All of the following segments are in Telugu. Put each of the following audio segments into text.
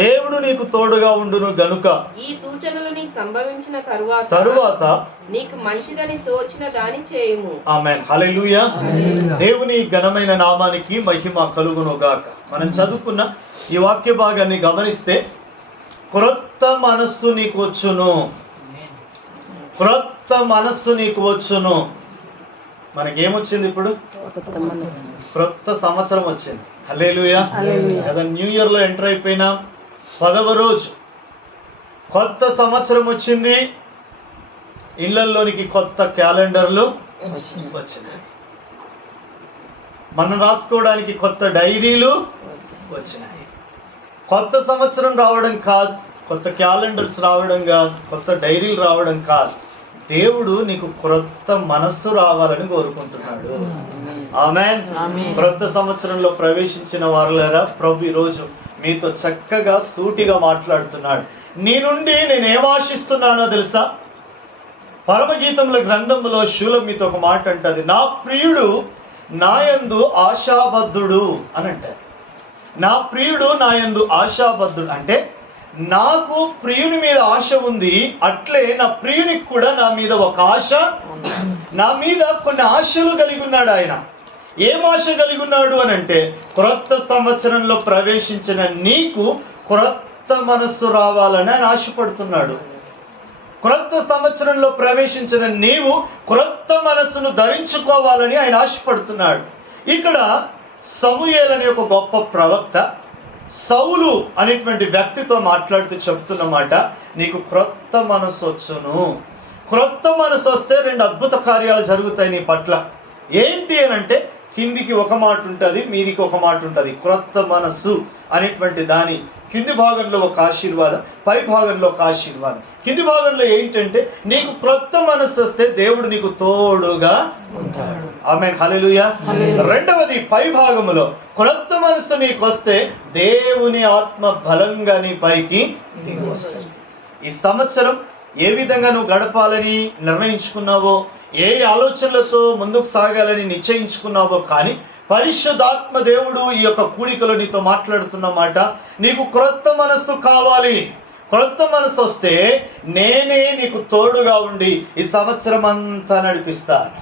దేవుడు నీకు తోడుగా ఉండును గనుక ఈ సూచనలు నీకు సంభవించిన తరువాత నీకు మంచిదని తోచిన దాని చేయుము. ఆమేన్. హల్లెలూయా. దేవుని ఘనమైన నామానికి మహిమ కలుగును గాక. మనం చదువుకున్న ఈ వాక్య భాగాన్ని గమనిస్తే క్రొత్త మనస్సు నీకు వచ్చును, క్రొత్త మనస్సు నీకు వచ్చును. మనకేమొచ్చింది ఇప్పుడు? క్రొత్త సంవత్సరం వచ్చింది. హల్లెలూయా. కదా, న్యూ ఇయర్ లో ఎంటర్ అయిపోయినాం. 10వ రోజు కొత్త సంవత్సరం వచ్చింది. ఇళ్లలోనికి కొత్త క్యాలెండర్లు వచ్చినాయి. మనం రాసుకోవడానికి కొత్త డైరీలు వచ్చినాయి. కొత్త సంవత్సరం రావడం కాదు, కొత్త క్యాలెండర్స్ రావడం కాదు, కొత్త డైరీలు రావడం కాదు, దేవుడు నీకు క్రొత్త మనస్సు రావాలని కోరుకుంటున్నాడు. ఆమేన్. క్రొత్త సంవత్సరంలో ప్రవేశించిన వారులారా, ప్రభు ఈరోజు మీతో చక్కగా సూటిగా మాట్లాడుతున్నాడు. నీ నుండి నేను ఏం ఆశిస్తున్నానో తెలుసా? పరమగీతముల గ్రంథములో శూలం మీతో ఒక మాట అంటది, నా ప్రియుడు నాయందు ఆశాబద్ధుడు అని అంటారు. నా ప్రియుడు నాయందు ఆశాబద్ధుడు అంటే నాకు ప్రియుని మీద ఆశ ఉంది, అట్లే నా ప్రియునికి కూడా నా మీద ఒక ఆశ, నా మీద కొన్ని ఆశలు కలిగి ఉన్నాడు ఆయన. ఏం ఆశ కలిగి ఉన్నాడు అని అంటే, క్రొత్త సంవత్సరంలో ప్రవేశించిన నీకు క్రొత్త మనస్సు రావాలని ఆయన ఆశపడుతున్నాడు. క్రొత్త సంవత్సరంలో ప్రవేశించిన నీవు క్రొత్త మనస్సును ధరించుకోవాలని ఆయన ఆశపడుతున్నాడు. ఇక్కడ సమూయేలు అనే ఒక గొప్ప ప్రవక్త సౌలు అనేటువంటి వ్యక్తితో మాట్లాడుతూ చెప్తున్నమాట, నీకు క్రొత్త మనసు వచ్చును. క్రొత్త మనసు వస్తే 2 అద్భుత కార్యాలు జరుగుతాయి నీ పట్ల. ఏంటి అని అంటే, కిందికి ఒక మాట ఉంటుంది, మీదికి ఒక మాట ఉంటుంది. క్రొత్త మనసు అనేటువంటి దాని కింది భాగంలో ఒక ఆశీర్వాదం, పై భాగంలో ఒక ఆశీర్వాదం. కింది భాగంలో ఏంటంటే, నీకు క్రొత్త మనసు వస్తే దేవుడు నీకు తోడుగా ఉంటాడు. ఆమేన్. హల్లెలూయా. రెండవది, పై భాగంలో క్రొత్త మనసు నీకు వస్తే దేవుని ఆత్మ బలంగా నీ పైకి దిగి వస్తుంది. ఈ సంవత్సరం ఏ విధంగా నువ్వు గడపాలని నిర్ణయించుకున్నావో, ఏ ఆలోచనలతో ముందుకు సాగాలని నిశ్చయించుకున్నావో, కానీ పరిశుద్ధాత్మ దేవుడు ఈ యొక్క కూడికలో నీతో మాట్లాడుతున్నమాట, నీకు క్రొత్త మనస్సు కావాలి. క్రొత్త మనసు వస్తే నేనే నీకు తోడుగా ఉండి ఈ సంవత్సరం అంతా నడిపిస్తాను.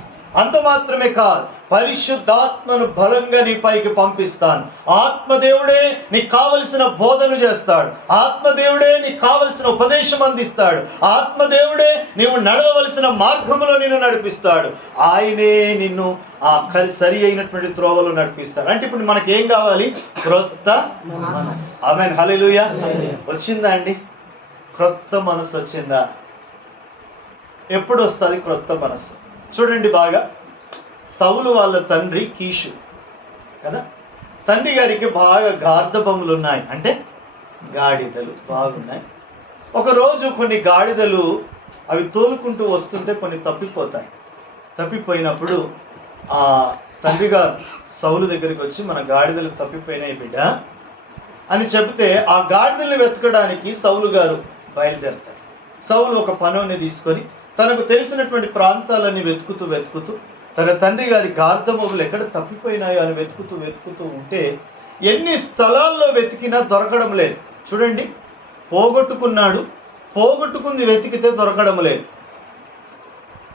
అంత మాత్రమే కాదు, పరిశుద్ధాత్మను బలంగా నీ పైకి పంపిస్తాను. ఆత్మదేవుడే నీకు కావలసిన బోధన చేస్తాడు. ఆత్మదేవుడే నీకు కావలసిన ఉపదేశం అందిస్తాడు. ఆత్మదేవుడే నీవు నడవవలసిన మార్గంలో నిన్ను నడిపిస్తాడు. ఆయనే నిన్ను సరి అయినటువంటి త్రోవలో నడిపిస్తాడు. అంటే ఇప్పుడు మనకి ఏం కావాలి? క్రొత్త మనసు. ఆమేన్. హల్లెలూయా. వచ్చిందా అండి? క్రొత్త మనసు వచ్చిందా? ఎప్పుడు వస్తుంది క్రొత్త మనసు? చూడండి బాగా, సౌలు వాళ్ళ తండ్రి కీషు కదా, తండ్రి గారికి బాగా గార్ధబములు ఉన్నాయి, అంటే గాడిదలు బాగున్నాయి. ఒకరోజు కొన్ని గాడిదలు అవి తోలుకుంటూ వస్తుంటే కొన్ని తప్పిపోతాయి. తప్పిపోయినప్పుడు ఆ తండ్రి గారు సౌలు దగ్గరికి వచ్చి, మన గాడిదలు తప్పిపోయినాయి బిడ్డ అని చెబితే, ఆ గాడిదల్ని వెతకడానికి సౌలు గారు బయలుదేరుతాడు. సౌలు ఒక పనుని తీసుకొని తనకు తెలిసినటువంటి ప్రాంతాలన్నీ వెతుకుతూ తన తండ్రి గారి గార్ధమవులు ఎక్కడ తప్పిపోయినాయో అని వెతుకుతూ ఉంటే ఎన్ని స్థలాల్లో వెతికినా దొరకడం లేదు. చూడండి, పోగొట్టుకున్నాడు, పోగొట్టుకుంది వెతికితే దొరకడం లేదు.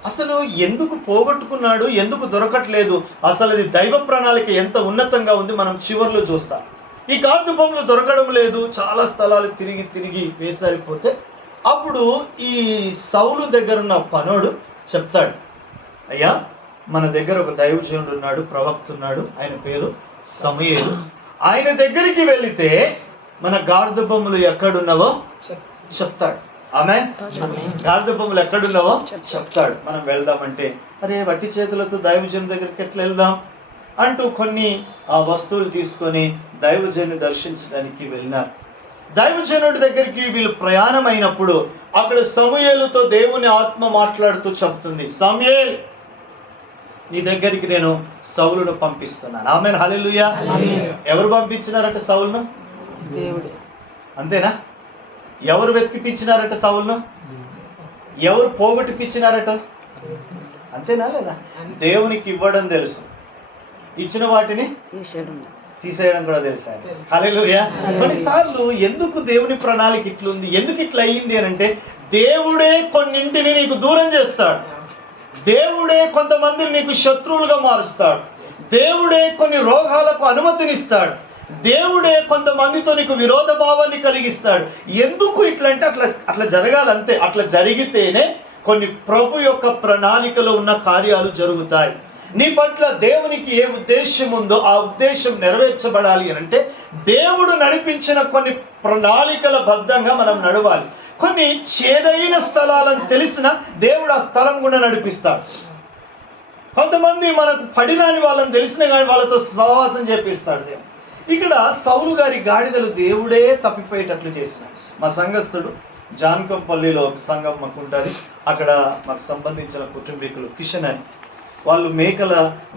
అసలు ఎందుకు పోగొట్టుకున్నాడు, ఎందుకు దొరకట్లేదు, అసలు అది దైవ ప్రణాళిక ఎంత ఉన్నతంగా ఉంది మనం చివర్లో చూస్తాం. ఈ గార్ధబొమ్మలు దొరకడం లేదు, చాలా స్థలాలు తిరిగి వేసారిపోతే అప్పుడు ఈ సౌలు దగ్గర ఉన్న పనోడు చెప్తాడు, అయ్యా మన దగ్గర ఒక దైవజనుడు ఉన్నాడు, ప్రవక్త ఉన్నాడు, ఆయన పేరు సమూయేలు. ఆయన దగ్గరికి వెళితే మన గార్ధబొమ్మలు ఎక్కడున్నావో చెప్తాడు. ఆమేన్. గార్ధబొమ్మలు ఎక్కడున్నావో చెప్తాడు. మనం వెళ్దామంటే, అరే వట్టి చేతులతో దైవజనుడి దగ్గరికి ఎట్లా వెళ్దాం అంటూ కొన్ని వస్తువులు తీసుకొని దైవజనుని దర్శించడానికి వెళ్ళినారు. దైవజనుడి దగ్గరికి వీళ్ళు ప్రయాణం అయినప్పుడు అక్కడ సమూయేలుతో దేవుని ఆత్మ మాట్లాడుతూ చెప్తుంది, సమూయేల్ నీ దగ్గరికి నేను సౌలును పంపిస్తున్నాను. ఆమేన్. హల్లెలూయా. ఎవరు పంపించినారట సౌలును? దేవుడు. అంతేనా? ఎవరు వెతికిపించినారట సౌలును? ఎవరు పోగొట్టిపించినారట? అంతేనా లేదా? దేవునికి ఇవ్వడం తెలుసు, ఇచ్చిన వాటిని తీసేయడం కూడా తెలుసా? హల్లెలూయా. కొన్నిసార్లు ఎందుకు దేవుని ప్రణాళిక ఇట్లుంది, ఎందుకు ఇట్లా అయ్యింది అని అంటే, దేవుడే కొన్నింటిని నీకు దూరం చేస్తాడు. దేవుడే కొంతమందిని నీకు శత్రువులుగా మారుస్తాడు. దేవుడే కొన్ని రోగాలకు అనుమతినిస్తాడు. దేవుడే కొంతమందితో నీకు విరోధ భావాన్ని కలిగిస్తాడు. ఎందుకు ఇట్లా అంటే అట్లా జరగాలంతే. అట్లా జరిగితేనే కొన్ని ప్రభు యొక్క ప్రణాళికలో ఉన్న కార్యాలు జరుగుతాయి. నీ పట్ల దేవునికి ఏ ఉద్దేశం ఉందో ఆ ఉద్దేశం నెరవేర్చబడాలి అని అంటే దేవుడు నడిపించిన కొన్ని ప్రణాళికల బద్ధంగా మనం నడవాలి. కొన్ని చేదైన స్థలాలను తెలిసిన దేవుడు ఆ స్థలం గుండా నడిపిస్తాడు. కొంతమంది మనకు పడిరాని వాళ్ళని తెలిసిన కానీ వాళ్ళతో సహవాసం చేపిస్తాడు దేవుడు. ఇక్కడ సౌలు గారి గాడిదలు దేవుడే తప్పిపోయేటట్లు చేసినాడు. మా సంఘస్థుడు జాన్కంపల్లిలో ఒక సంఘం మాకు ఉంటుంది. అక్కడ మాకు సంబంధించిన కుటుంబీకులు కిషన్ అని, వాళ్ళు మేకల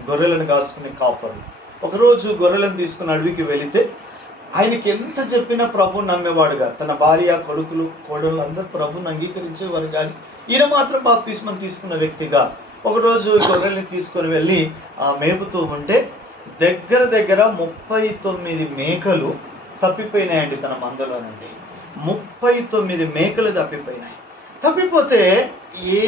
గొర్రెలను కాసుకునే కాపరులు. ఒకరోజు గొర్రెలను తీసుకుని అడవికి వెళితే ఆయనకి ఎంత చెప్పినా ప్రభుని నమ్మేవాడుగా, తన భార్య, కొడుకులు, కోడళ్ళు అందరూ ప్రభుని అంగీకరించేవారు. కానీ ఈయన మాత్రం బాప్తిస్మం తీసుకున్న వ్యక్తిగా ఒకరోజు గొర్రెల్ని తీసుకొని వెళ్ళి మేపుతూ ఉంటే దగ్గర 39 మేకలు తప్పిపోయినాయండి తన మందలో నుండి. 39 మేకలు తప్పిపోయినాయి. తప్పిపోతే ఏ